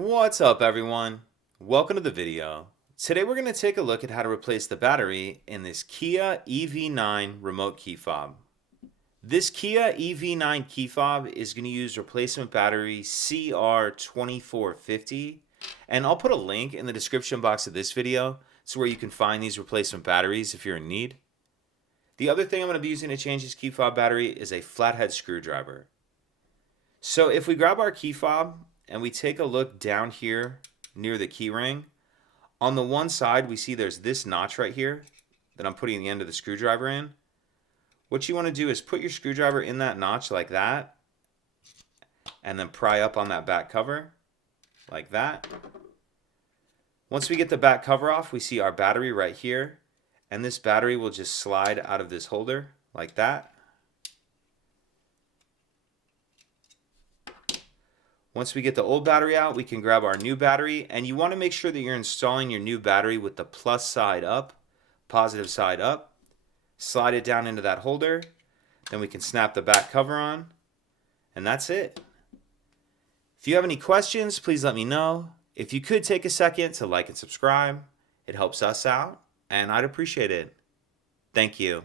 What's up, everyone? Welcome to the video. Today we're going to take a look at how to replace the battery in this Kia EV9 remote key fob. This Kia EV9 key fob is going to use replacement battery CR2450, and I'll put a link in the description box of this video to where you can find these replacement batteries if you're in need. The other thing I'm going to be using to change this key fob battery is a flathead screwdriver. So if we grab our key fob and we take a look down here near the key ring, on the one side we see there's this notch right here that I'm putting the end of the screwdriver in. What you want to do is put your screwdriver in that notch like that, and then pry up on that back cover like that. Once we get the back cover off, we see our battery right here, and this battery will just slide out of this holder like that. Once we get the old battery out, we can grab our new battery, and you want to make sure that you're installing your new battery with the plus side up, positive side up. Slide it down into that holder, then we can snap the back cover on, and that's it. If you have any questions, please let me know. If you could take a second to like and subscribe, it helps us out, and I'd appreciate it. Thank you.